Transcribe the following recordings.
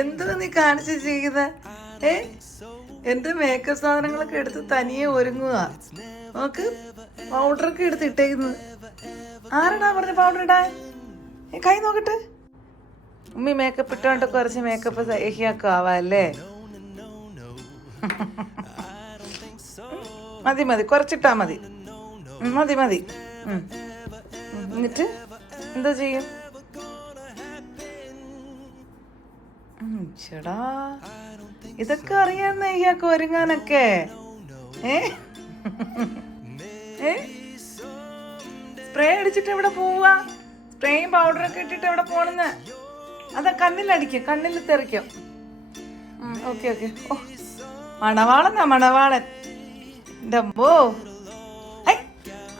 എന്ത് നീ കാണിച്ചു ചെയ്യുന്നത് ഏ? എന്റെ മേക്കപ്പ് സാധനങ്ങളൊക്കെ എടുത്ത് തനിയെ ഒരുങ്ങുക നോക്ക് പൗഡറൊക്കെ എടുത്ത് ഇട്ടേക്കുന്നത്. ആരടാ പറഞ്ഞ പൗഡർ ഇടാൻ? കൈ നോക്കട്ടെ. ഉമ്മി മേക്കപ്പ് ഇട്ടോണ്ട് കുറച്ച് മേക്കപ്പ് സഹിയൊക്കെ ആവാല്ലേ മതി മതി കുറച്ചിട്ടാ മതി. മതി മതി. എന്നിട്ട് എന്താ ചെയ്യും? ചേടാ. ഇതൊക്കെ അറിയാൻ ഇയാൾക്ക് ഒരുങ്ങാനൊക്കെ. ഏ? സ്പ്രേ അടിച്ചിട്ട് എവിടെ പോവാ? സ്പ്രേയും പൗഡറും ഒക്കെ ഇട്ടിട്ട് എവിടെ പോണെന്ന്? അതാ കണ്ണിലടിക്കും കണ്ണിൽ തെറിക്കും. Okay okay. ഓ മണവാളനാ മണവാളൻ. അമ്മോ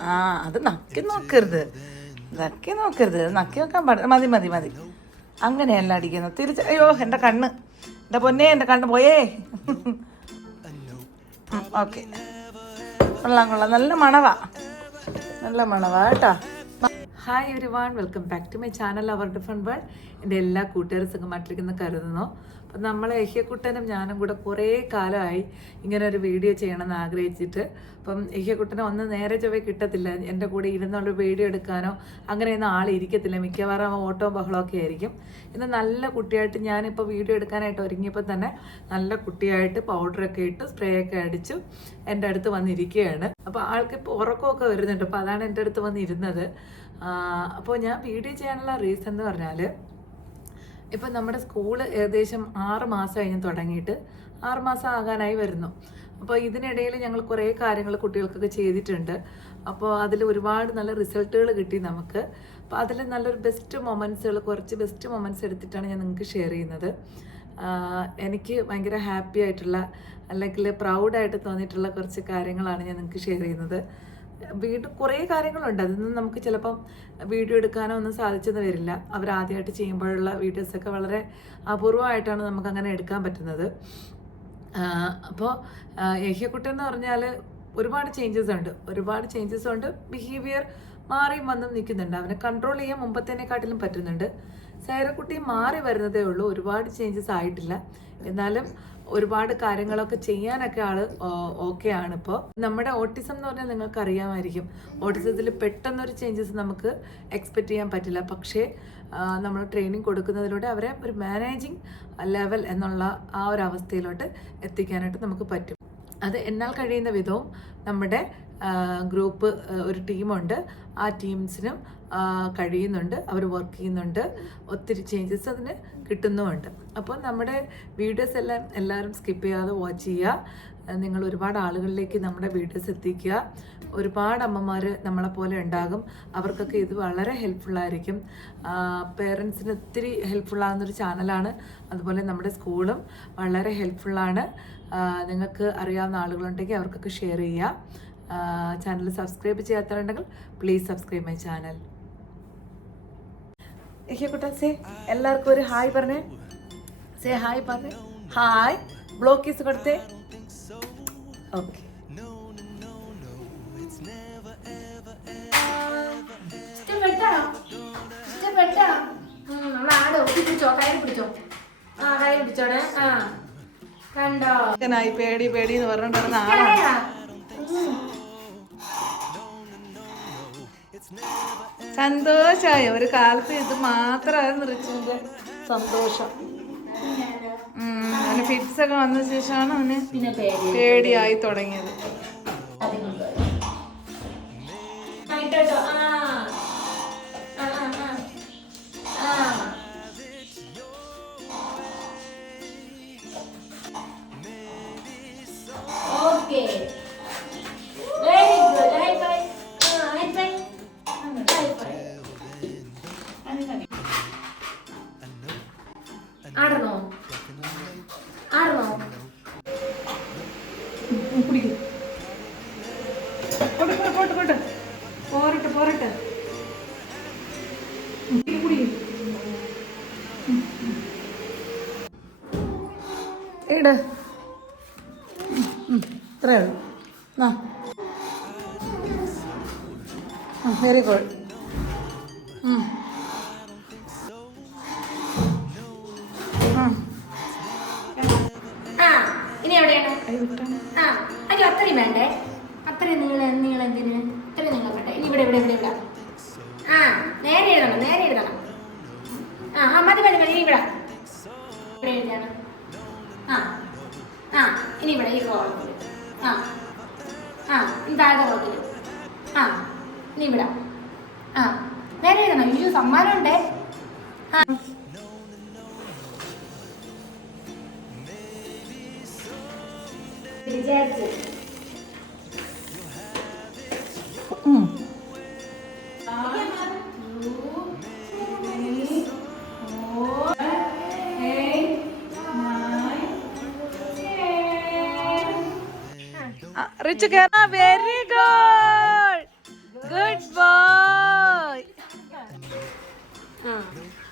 ആ അത് നക്കി നോക്കരുത്. നക്കി നോക്കരുത്. നക്കി നോക്കാൻ പാടില്ല. മതി മതി മതി. അങ്ങനെയല്ല അടിക്കുന്നത് തിരിച്ച് അയ്യോ എന്റെ കണ്ണ്. എന്റെ പൊന്നേ എന്റെ കണ്ണ് പോയേ. ഓക്കെ. കൊള്ളാം കൊള്ളാം. നല്ല മണവാ. നല്ല മണവാ കേട്ടോ. Hi everyone welcome back to my channel our different world എന്റെ എല്ലാ കൂട്ടുകാരും സുഖമായിട്ടിരിക്കുന്ന കരുതുന്നു. അപ്പം നമ്മൾ യഹ്യക്കുട്ടനും ഞാനും കൂടെ കുറേ കാലമായി ഇങ്ങനെ ഒരു വീഡിയോ ചെയ്യണമെന്ന് ആഗ്രഹിച്ചിട്ട്. അപ്പം യഹ്യക്കുട്ടനെ ഒന്ന് നേരെ ചൊവ്വേ കിട്ടത്തില്ല. എന്റെ കൂടെ ഇരുന്നുള്ള വീഡിയോ എടുക്കാനോ അങ്ങനെയൊന്നും ആൾ ഇരിക്കത്തില്ല. മിക്കവാറും ഓട്ടവും ബഹളമൊക്കെ ആയിരിക്കും. ഇന്ന് നല്ല കുട്ടിയായിട്ട് ഞാനിപ്പോൾ വീഡിയോ എടുക്കാനായിട്ട് ഒരുങ്ങിയപ്പോൾ തന്നെ നല്ല കുട്ടിയായിട്ട് പൗഡറൊക്കെ ഇട്ട് സ്പ്രേ ഒക്കെ അടിച്ചു എന്റെ അടുത്ത് വന്നിരിക്കുകയാണ്. അപ്പോൾ ആൾക്ക് ഇപ്പോൾ ഉറക്കമൊക്കെ വരുന്നുണ്ട്. അപ്പോൾ അതാണ് എന്റെ അടുത്ത് വന്നിരുന്നത്. അപ്പോൾ ഞാൻ വീഡിയോ ചെയ്യാനുള്ള റീസൺ എന്ന് പറഞ്ഞാൽ ഇപ്പം നമ്മുടെ സ്കൂൾ ഏകദേശം ആറ് മാസം കഴിഞ്ഞ് തുടങ്ങിയിട്ട് ആറ് മാസം ആകാനായി വരുന്നു. അപ്പോൾ ഇതിനിടയിൽ ഞങ്ങൾ കുറേ കാര്യങ്ങൾ കുട്ടികൾക്കൊക്കെ ചെയ്തിട്ടുണ്ട്. അപ്പോൾ അതിൽ ഒരുപാട് നല്ല റിസൾട്ടുകൾ കിട്ടി നമുക്ക്. അപ്പോൾ അതിൽ നല്ലൊരു ബെസ്റ്റ് മൊമെന്റ്സുകൾ കുറച്ച് ബെസ്റ്റ് മൊമെന്റ്സ് എടുത്തിട്ടാണ് ഞാൻ നിങ്ങൾക്ക് ഷെയർ ചെയ്യുന്നത്. എനിക്ക് ഭയങ്കര ഹാപ്പി ആയിട്ടുള്ള അല്ലെങ്കിൽ പ്രൗഡായിട്ട് തോന്നിയിട്ടുള്ള കുറച്ച് കാര്യങ്ങളാണ് ഞാൻ നിങ്ങൾക്ക് ഷെയർ ചെയ്യുന്നത്. വീണ്ടും കുറേ കാര്യങ്ങളുണ്ട്. അതൊന്നും നമുക്ക് ചിലപ്പം വീഡിയോ എടുക്കാനോ ഒന്നും സാധിച്ചെന്ന് വരില്ല. അവർ ആദ്യമായിട്ട് ചെയ്യുമ്പോഴുള്ള വീഡിയോസൊക്കെ വളരെ അപൂർവമായിട്ടാണ് നമുക്ക് അങ്ങനെ എടുക്കാൻ പറ്റുന്നത്. അപ്പോൾ യഹ്യക്കുട്ടൻ എന്ന് പറഞ്ഞാൽ ഒരുപാട് ചേഞ്ചസ് ഉണ്ട്. ഒരുപാട് ചേഞ്ചസ് ഉണ്ട്. ബിഹേവിയർ മാറിയും വന്നും നിൽക്കുന്നുണ്ട്. അവനെ കൺട്രോൾ ചെയ്യാൻ മുമ്പത്തേനെക്കാട്ടിലും പറ്റുന്നുണ്ട്. സൈറക്കുട്ടി മാറി വരുന്നതേ ഉള്ളൂ. ഒരുപാട് ചേഞ്ചസ് ആയിട്ടില്ല. എന്നാലും ഒരുപാട് കാര്യങ്ങളൊക്കെ ചെയ്യാനൊക്കെ ആൾ ആണ് ഇപ്പോൾ നമ്മുടെ ഓട്ടിസം എന്ന് പറഞ്ഞാൽ നിങ്ങൾക്ക് അറിയാമായിരിക്കും. ഓട്ടിസത്തിൽ പെട്ടെന്നൊരു ചേഞ്ചസ് നമുക്ക് എക്സ്പെക്ട് ചെയ്യാൻ പറ്റില്ല. പക്ഷേ നമ്മൾ ട്രെയിനിങ് കൊടുക്കുന്നതിലൂടെ അവരെ ഒരു മാനേജിങ് ലെവൽ എന്നുള്ള ആ ഒരു അവസ്ഥയിലോട്ട് എത്തിക്കാനായിട്ട് നമുക്ക് പറ്റും. അത് എന്നാൽ കഴിയുന്ന വിധവും നമ്മുടെ ഗ്രൂപ്പ് ഒരു ടീമുണ്ട്. ആ ടീംസിനും കഴിയുന്നുണ്ട്. അവർ വർക്ക് ചെയ്യുന്നുണ്ട്. ഒത്തിരി ചേഞ്ചസ് അതിന് കിട്ടുന്നുമുണ്ട്. അപ്പോൾ നമ്മുടെ വീഡിയോസ് എല്ലാം എല്ലാവരും സ്കിപ്പ് ചെയ്യാതെ വാച്ച് ചെയ്യുക. നിങ്ങൾ ഒരുപാട് ആളുകളിലേക്ക് നമ്മുടെ വീഡിയോസ് എത്തിക്കുക. ഒരുപാട് അമ്മമാർ നമ്മളെ പോലെ ഉണ്ടാകും. അവർക്കൊക്കെ ഇത് വളരെ ഹെൽപ്ഫുള്ളായിരിക്കും പേരൻസിന് ഒത്തിരി ഹെൽപ്ഫുള്ളാകുന്നൊരു ചാനലാണ് അതുപോലെ നമ്മുടെ സ്കൂളും വളരെ ഹെൽപ്ഫുള്ളാണ് നിങ്ങൾക്ക് അറിയാവുന്ന ആളുകളുണ്ടെങ്കിൽ അവർക്കൊക്കെ ഷെയർ ചെയ്യുക. ചാനൽ സബ്സ്ക്രൈബ് ചെയ്യാത്തവരുണ്ടെങ്കിൽ പ്ലീസ് സബ്സ്ക്രൈബ് മൈ ചാനൽ എല്ലാവർക്കും ഒരു ഹായ് പറഞ്ഞേ. സേ ഹായ് പറഞ്ഞേ. ഹായ്. ബ്ലോക്കീസ് കൊടുത്തേ. ഓക്കെ ായി പേടി പേടി എന്ന് പറഞ്ഞോണ്ടിരുന്ന ആളാണ് സന്തോഷായി. ഒരു കാലത്ത് ഇത് മാത്രമായിരുന്നു റിച്ചുവിന്റെ സന്തോഷം. ഉം, അവന് ഫിറ്റ്സ് ഒക്കെ വന്ന ശേഷമാണ് അവന് പേടിയായി തുടങ്ങിയത്. ആടണോ? ആടണോ? കുടിക്കും. പോട്ടെ പോട്ടെ പോരട്ടെ പോരട്ടെ. ഇട് ഇത്രയേ ഉള്ളൂ. ആ വെരി ഗുഡ് അത്രയും വേണ്ടേ? അത്രയും നീള നീളം എന്തിന്? ഇത്രയും നീളം വേണ്ടേ? ഇനി ഇവിടെ ഇവിടെ ഇവിടെ ഇവിടെ ആ നേരെ എഴുതണം നേരെ എഴുതണം. ആ ആ മതി മതി മതി ഇവിടെ. ഇവിടെ എഴുതിയാണ്. ആ ആ ഇനി ഇവിടെ ഈ കോളത്തിൽ ആ ആ ഇനി താഴെ കോളത്തിൽ ആ ഇനി ഇവിടെ. ആ നേരെ എഴുതണം. അയ്യോ സമ്മാനം ഉണ്ടേ ആ. വിചാരിച്ചു. റിച്ചു കേറ വെരി ഗുഡ് ഗുഡ് ബോയ്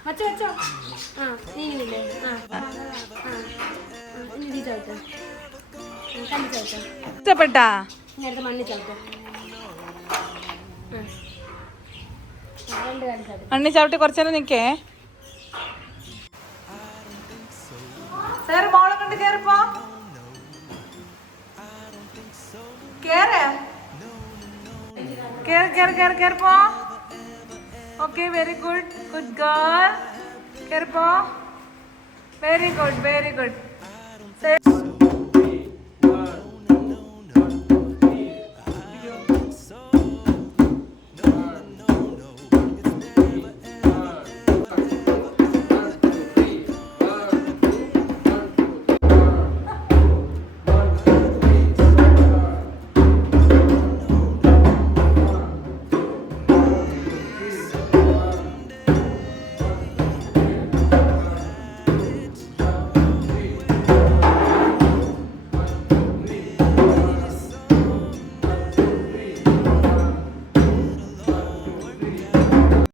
വച്ചോ വച്ചോ ആ നീങ്ങില്ലേ ഇഷ്ടപ്പെട്ടാ ഇനി മണ്ണിൽ ചവിട്ടോ അണ്ണി ചവിട്ടി കുറച്ചു നേരം സാർ മോളെ കേറ്. കേറ് കേറ് കേറ് very good good girl കേറിപ്പോ. Very good very good